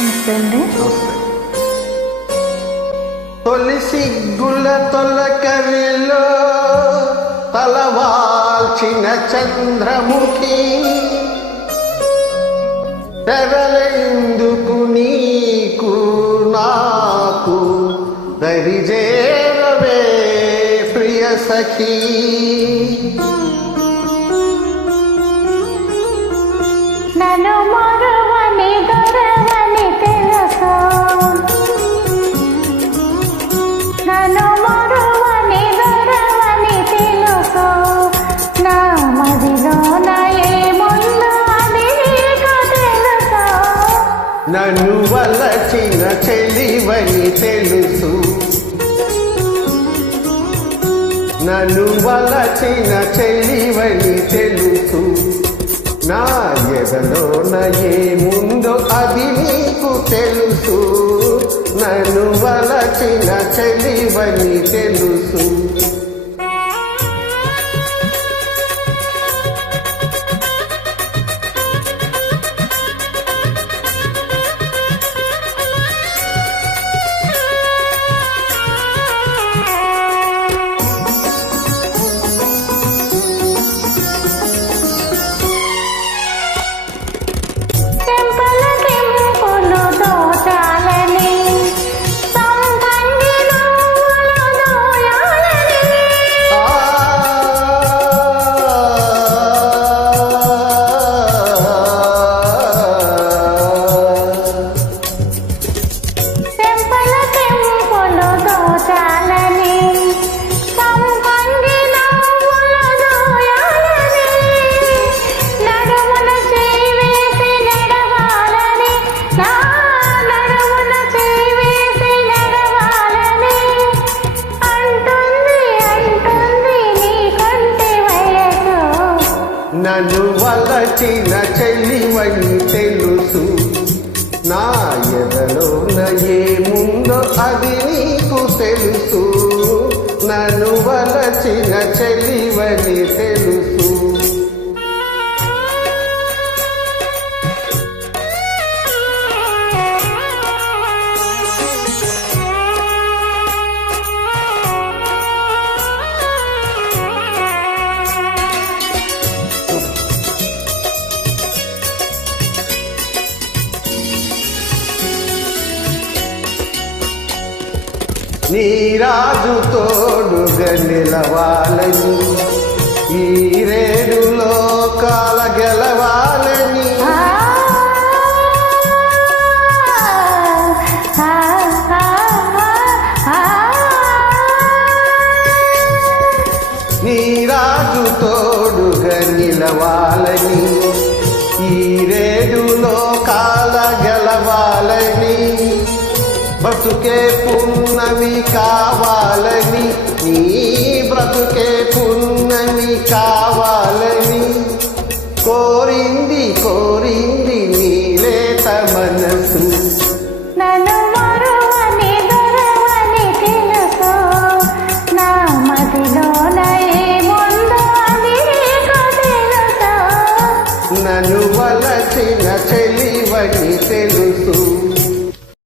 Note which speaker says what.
Speaker 1: నమస్తే అండి.
Speaker 2: తొలి సిగ్గుల తొలకరిలో తలవాల్చిన చంద్రముఖి తెరలెందుకు నీకు నాకు దరిజేరవే ప్రియ సఖీ.
Speaker 1: నన్ను నన్ను
Speaker 2: వలచిన చెలివని తెలుసు. నన్ను వలచిన చెలివని తెలుసు. నా ఎదలోన ఏముందో అది నీకు తెలుసు. నన్ను వలచిన చెలివని తెలుసు. నన్ను వలచిన చెల్లివని తెలుసు. నా ఎదలోన ఏముందో అది నీకు తెలుసు. నన్ను వలచిన చెల్లివని నీ రాజు తోడుగా నిలవాలని ఈ రేడు లోకాల గెలవాలని.
Speaker 1: ఆ ఆ ఆ
Speaker 2: నీ రాజు తోడుగా నిలవాలని ఈ రేడు లోకాల గెలవాలని. బ్రతుకే పున్నమి కోరింది కోరింది నీలేత మనసు నన్ను మరువని దొరవని తెలుసు? నా మదిలోన ఏముందో అది నీకు తెలుసు? నన్ను వలసిన చెలివని తెలుసు.